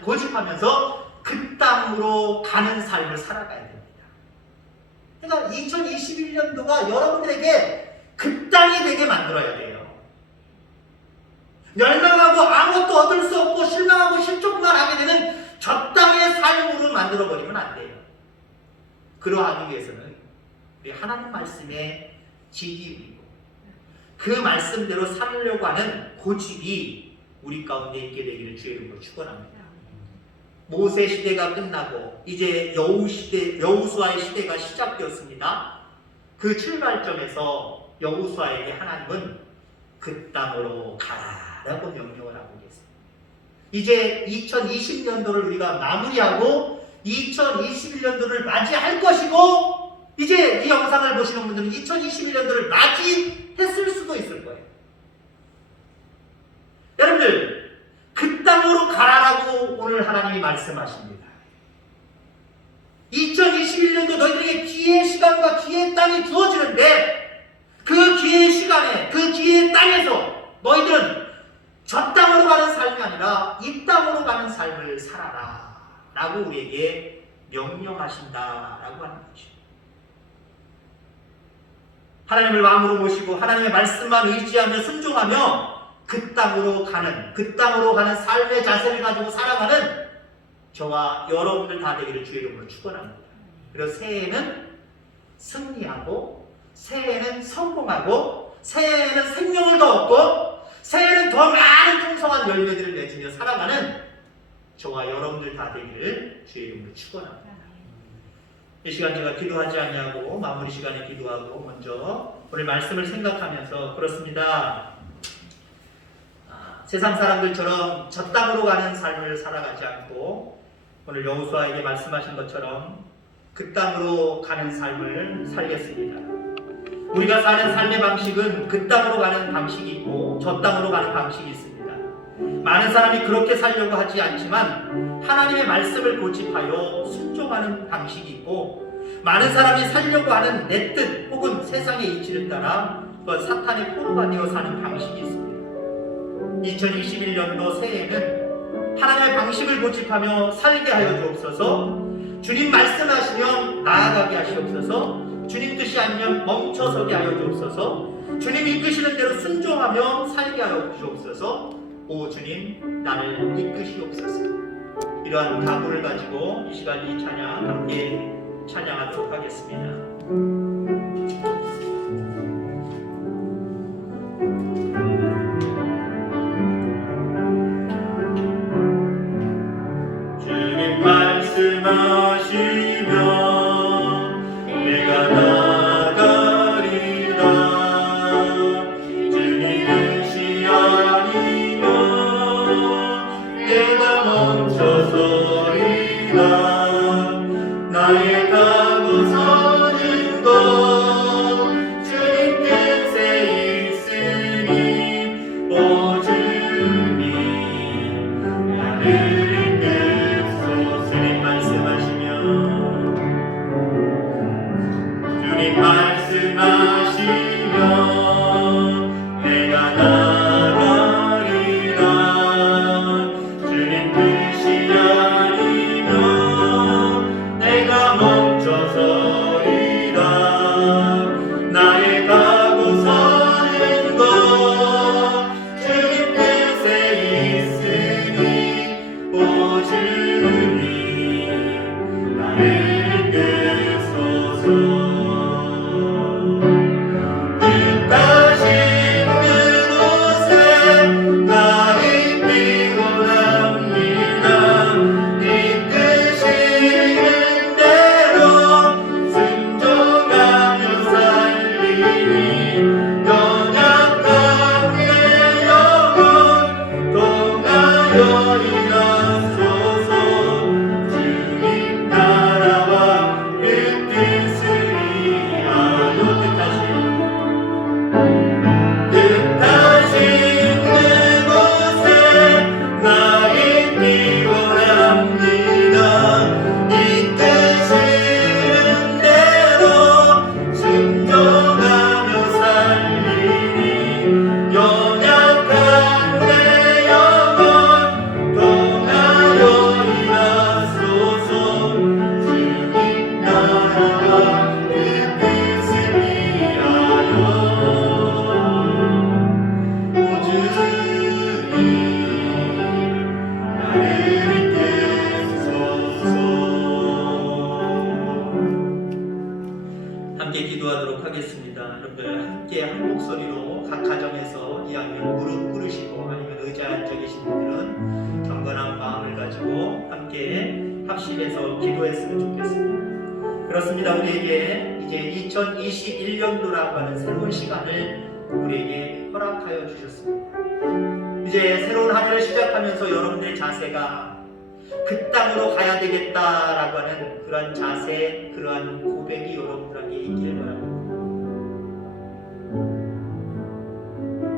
고집하면서 그 땅으로 가는 삶을 살아가야 됩니다. 그러니까 2021년도가 여러분들에게 그 땅이 되게 만들어야 돼요. 멸망하고 아무것도 얻을 수 없고 실망하고 실족만 하게 되는 저 땅의 삶으로 만들어버리면 안 돼요. 그러하기 위해서는 우리 하나님 말씀에 지기이고 그 말씀대로 살려고 하는 고집이 우리 가운데 있게 되기를 주의 이름으로 축원합니다. 모세 시대가 끝나고 이제 여호수아의 시대가 시작되었습니다. 그 출발점에서 여호수아에게 하나님은 그 땅으로 가라라고 명령을 하고 계십니다. 이제 2020년도를 우리가 마무리하고 2021년도를 맞이할 것이고 이제 이 영상을 보시는 분들은 2021년도를 맞이했을 수도 있을 거예요. 여러분들 그 땅으로 가라라고 오늘 하나님이 말씀하십니다. 2021년도 너희들에게 기회의 시간과 기회의 땅이 주어지는데 그 기회의 시간에 그 기회의 땅에서 너희들은 저 땅으로 가는 삶이 아니라 이 땅으로 가는 삶을 살아라 라고 우리에게 명령하신다라고 하는 거죠. 하나님을 왕으로 모시고 하나님의 말씀만 의지하며 순종하며 그 땅으로 가는 삶의 자세를 가지고 살아가는 저와 여러분들 다 되기를 주의 이름으로 축원합니다. 그래서 새해에는 승리하고 새해에는 성공하고 새해에는 생명을 더 얻고 새해에는 더 많은 풍성한 열매들을 맺으며 살아가는 저와 여러분들 다 되기를 주의 이름으로 축원합니다. 이 시간 제가 기도하지 않냐고 마무리 시간에 기도하고 먼저 오늘 말씀을 생각하면서 그렇습니다. 세상 사람들처럼 저 땅으로 가는 삶을 살아가지 않고 오늘 여호수아에게 말씀하신 것처럼 그 땅으로 가는 삶을 살겠습니다. 우리가 사는 삶의 방식은 그 땅으로 가는 방식이 있고 저 땅으로 가는 방식이 있습니다. 많은 사람이 그렇게 살려고 하지 않지만 하나님의 말씀을 고집하여 순종하는 방식이 있고 많은 사람이 살려고 하는 내 뜻 혹은 세상의 이치를 따라 사탄의 포로가 되어 사는 방식이 있습니다. 2021년도 새해에는 하나님의 방식을 고집하며 살게 하여 주옵소서. 주님 말씀하시면 나아가게 하시옵소서. 주님 뜻이 아니면 멈춰서게 하여 주옵소서. 주님 이끄시는 대로 순종하며 살게 하여 주옵소서. 오 주님 나를 이끄시옵소서. 이러한 각오를 가지고 이 시간 이 찬양 함께 찬양하도록 하겠습니다. 주님 말씀 말씀하시면 내가 나가리라. 주님 뜻이 아니면 내가 멈춰서리라. 나의 가고 서는 것 주님 뜻에 있으니 오 주님 나를 이끌소서. 주님 말씀하시면 주님 말씀하시면 내가 나가리라. 주님 뜻이 아니면 내가 멈춰서리라. 나의 가고 서는 것 주님 뜻에 있으니 오 주님 나를 이끌소서. 뜻하신 그곳에 나 있기 원합니다. 이끄시는 대로 순종하며 살리니 연약한 내 영혼 동하여 일하소서. 주님 나라와 그 뜻을 위하여 뜻하신 그곳에 나 있기 원합니다. 이끄시는 대로 순종하며 살리니 연약한 내 영혼 동하여 일하소서. 주님 나라와 그 뜻을 위하여 오 주님 나를 이끌소서. 함께 기도하도록 하겠습니다. 여러분들 함께 한 목소리로 각 가정에서 이왕이면 무릎 꿇으시고 아니면 의자에 앉아 계신 분들은 경건한 마음을 가지고 함께 합심해서 기도했으면 좋겠습니다. 그렇습니다. 우리에게 이제 2021년도라고 하는 새로운 시간을 우리에게 허락하여 주셨습니다. 이제 새로운 한 해를 시작하면서 여러분들의 자세가 그 땅으로 가야 되겠다라고 하는 그러한 자세, 그러한 고백이 여러분들에게 있기를 바랍니다.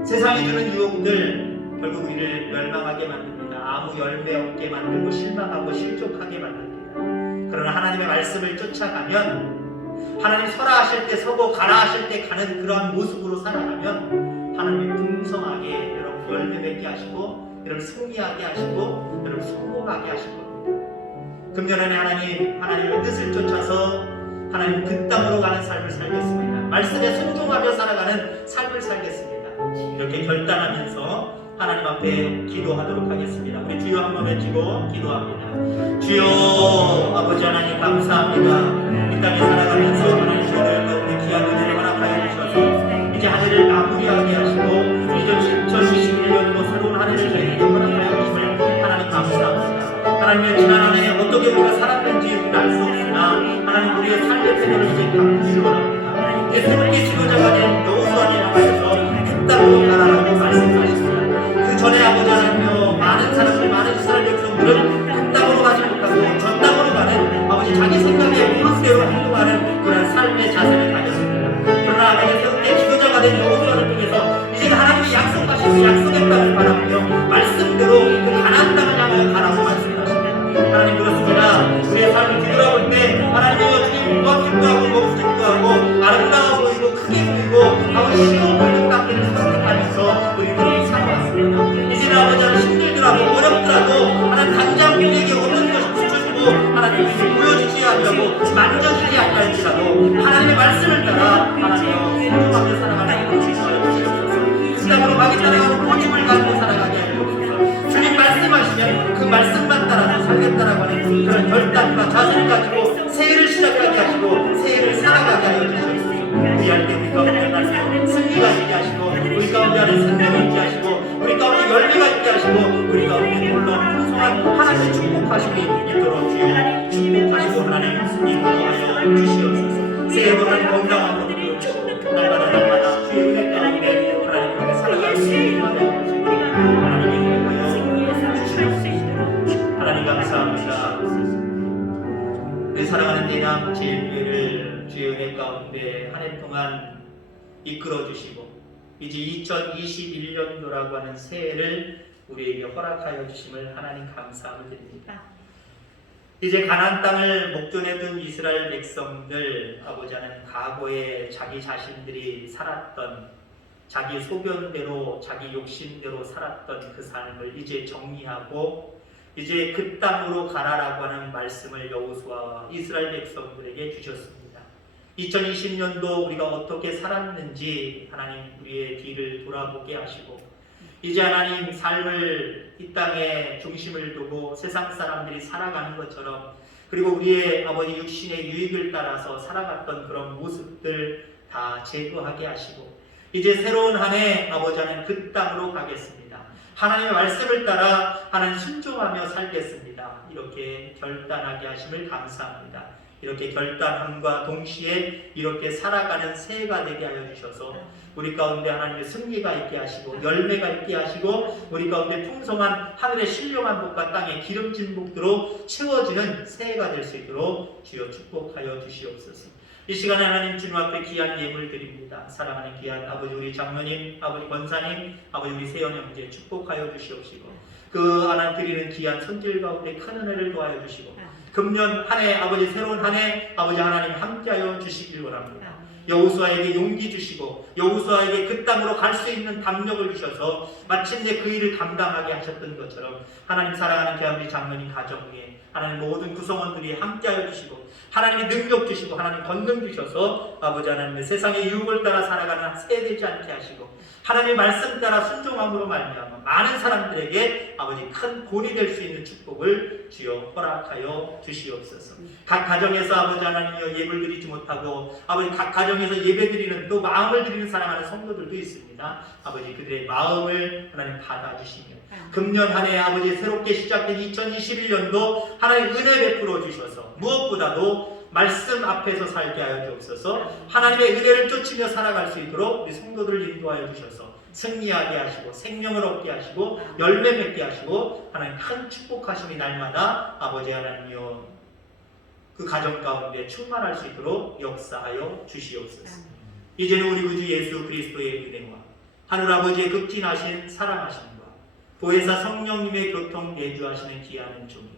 세상이 주는 유혹들 결국 우리를 멸망하게 만듭니다. 아무 열매 없게 만들고 실망하고 실족하게 만듭니다. 그러나 하나님의 말씀을 쫓아가면 하나님 서라 하실 때 서고 가라 하실 때 가는 그러한 모습으로 살아가면 하나님이 풍성하게 여러분 열매 맺게 하시고 여러분 승리하게 하시고 여러분 성공하게 하실 겁니다. 금년에 하나님의 뜻을 쫓아서 하나님 그 땅으로 가는 삶을 살겠습니다. 말씀에 순종하며 살아가는 삶을 살겠습니다. 이렇게 결단하면서 하나님 앞에 기도하도록 하겠습니다. 우리 주여 한번 외치고 기도합니다. 주여 아버지 하나님 감사합니다. 이 땅에 살아가면서 하나님 저희들 가운데 귀한 은혜를 허락하여 주셔서 이제 한 해를 마무리하게 하시고 2021년도 새로운 한 해를 저희에게 허락하여 주심을 하나님 감사합니다. 하나님의 지난 한 해 어떻게 우리가 살았는지 우리는 알 수 없으나 하나님 우리의 삶의 패널을 이제 바꾸시기 원합니다. 이제 새롭게 지도자가 된 여호수아를 향하여서 그 땅으로 가라라고 말씀하십니다. 그 전에 아버지 하나님여 많은 사람들 많은 이스라엘 백성들은 그 땅으로 가지 못하고 저 땅으로 가는 아버지 자기 생각에 옳은대로 행동하는 그런 삶의 자세를 가졌습니다. 그러나 아버지 새롭게 지도자가 된 여호수아를 통해서 이제 하나님이 약속하신 그 약속의 땅을 바라보며 말씀대로 그 가나안 땅을 향하여 가라고 말씀하십니다. 하나님 그렇습니다. 우리의 삶을 뒤돌아볼 때 하나님의 주님 뭐가 기뻐하고 뭐가 기뻐하고 아름다워 보이고 크게 보이고 아버지 쉬워 보이는 땅들을 선택하면서 우리들이 살아왔습니다. 이제는 아버지는 힘들더라도 어렵더라도 하나님 당장 우리에게 어떤 것이 붙여주고 하나님 우리에게 보여주지 아니하고 만져주지 아니할지라도 하나님의 말씀을 따라 하나님의 순종하며 살아가는 것을 주시옵소서. 그 땅으로 가기 따라가는 모임을 가지고 살아가게 하여 주옵소서. 주님 말씀하시면 그 말씀만 따라서 살겠다라고 하는 그런 결단과 자세를 가지고 새해를 시작하게 하시고 새해를 살아가게 하여 주시옵소서. 우리할 때 우리 가운데 하나님 승리가 있게 하시고 우리 가운데 하나님 생명이 있게 하시고 우리 가운데 열매가 있게 하시고 우리 가운데 놀라운 풍성한 하나님 하나님의 축복하심이 있도록 주여 축복하시고 하나님 인도하여 주시옵소서. 새해도 하나님 건강한 것들을 주시고 날마다 주의 은혜 가운데 하나님 그렇게 살아갈 수 있게 하시고 하나님 인도하여 주시옵소서. 하나님 감사합니다. 우리 사랑하는 대남 제일교회를 주의 은혜 가운데 한 해 동안 이끌어 주시고 이제 2021년도라고 하는 새해를 우리에게 허락하여 주심을 하나님 감사함을 드립니다. 이제 가나안 땅을 목전에 둔 이스라엘 백성들, 아버지는 과거에 자기 자신들이 살았던 자기 소견대로 자기 욕심대로 살았던 그 삶을 이제 정리하고 이제 그 땅으로 가라라고 하는 말씀을 여호수아와 이스라엘 백성들에게 주셨습니다. 2020년도 우리가 어떻게 살았는지 하나님 우리의 뒤를 돌아보게 하시고 이제 하나님 삶을 이 땅에 중심을 두고 세상 사람들이 살아가는 것처럼 그리고 우리의 아버지 육신의 유익을 따라서 살아갔던 그런 모습들 다 제거하게 하시고 이제 새로운 한 해 아버지 하나님 그 땅으로 가겠습니다. 하나님의 말씀을 따라 하나님 순종하며 살겠습니다. 이렇게 결단하게 하심을 감사합니다. 이렇게 결단함과 동시에 이렇게 살아가는 새해가 되게 하여 주셔서 우리 가운데 하나님의 승리가 있게 하시고 열매가 있게 하시고 우리 가운데 풍성한 하늘의 신령한 복과 땅의 기름진 복들로 채워지는 새해가 될 수 있도록 주여 축복하여 주시옵소서. 이 시간에 하나님 주님 앞에 귀한 예물 드립니다. 사랑하는 귀한 아버지 우리 장로님, 아버지 권사님, 아버지 우리 세연 형제 축복하여 주시옵시고 그 하나님 드리는 귀한 손길 가운데 큰 은혜를 도와여 주시고 금년 한 해 아버지 새로운 한 해 아버지 하나님 함께하여 주시길 원합니다. 여호수아에게 용기 주시고 여호수아에게 그 땅으로 갈 수 있는 담력을 주셔서 마침내 그 일을 감당하게 하셨던 것처럼 하나님 사랑하는 귀한 장로님 가정 위에 하나님 모든 구성원들이 함께하여 주시고 하나님의 능력 주시고 하나님 권능 주셔서 아버지 하나님의 세상의 유혹을 따라 살아가는 세되지 않게 하시고 하나님의 말씀 따라 순종함으로 말미암아 많은 사람들에게 아버지 큰 본이 될 수 있는 축복을 주여 허락하여 주시옵소서. 각 가정에서 아버지 하나님이여 예물 드리지 못하고 아버지 각 가정에서 예배 드리는 또 마음을 드리는 사랑하는 성도들도 있습니다. 아버지 그들의 마음을 하나님 받아주시며 금년 한 해 아버지 새롭게 시작된 2021년도 하나님 은혜 베풀어 주셔서 무엇보다도 말씀 앞에서 살게 하여 주옵소서. 하나님의 은혜를 쫓으며 살아갈 수 있도록 우리 성도들을 인도하여 주셔서 승리하게 하시고 생명을 얻게 하시고 열매 맺게 하시고 하나님 큰 축복하심이 날마다 아버지 하나님이여 그 가정 가운데 충만할 수 있도록 역사하여 주시옵소서. 이제는 우리 구주 예수 그리스도의 은혜와 하늘 아버지의 극진하신 사랑하심과 보혜사 성령님의 교통 내주하시는 귀한 은총이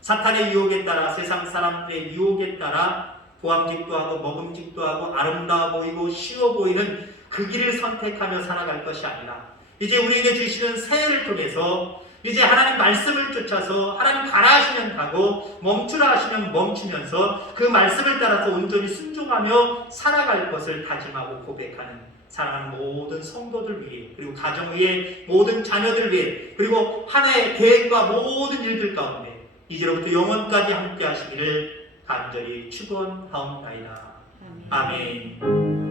사탄의 유혹에 따라 세상 사람들의 유혹에 따라 보암직도 하고 먹음직도 하고 아름다워 보이고 쉬워 보이는 그 길을 선택하며 살아갈 것이 아니라 이제 우리에게 주시는 새해를 통해서 이제 하나님 말씀을 쫓아서 하나님 가라 하시면 가고 멈추라 하시면 멈추면서 그 말씀을 따라서 온전히 순종하며 살아갈 것을 다짐하고 고백하는 사랑하는 모든 성도들 위해 그리고 가정 위에 모든 자녀들 위해 그리고 한 해의 계획과 모든 일들 가운데 이제로부터 영원까지 함께 하시기를 간절히 축원하옵나이다. 아멘.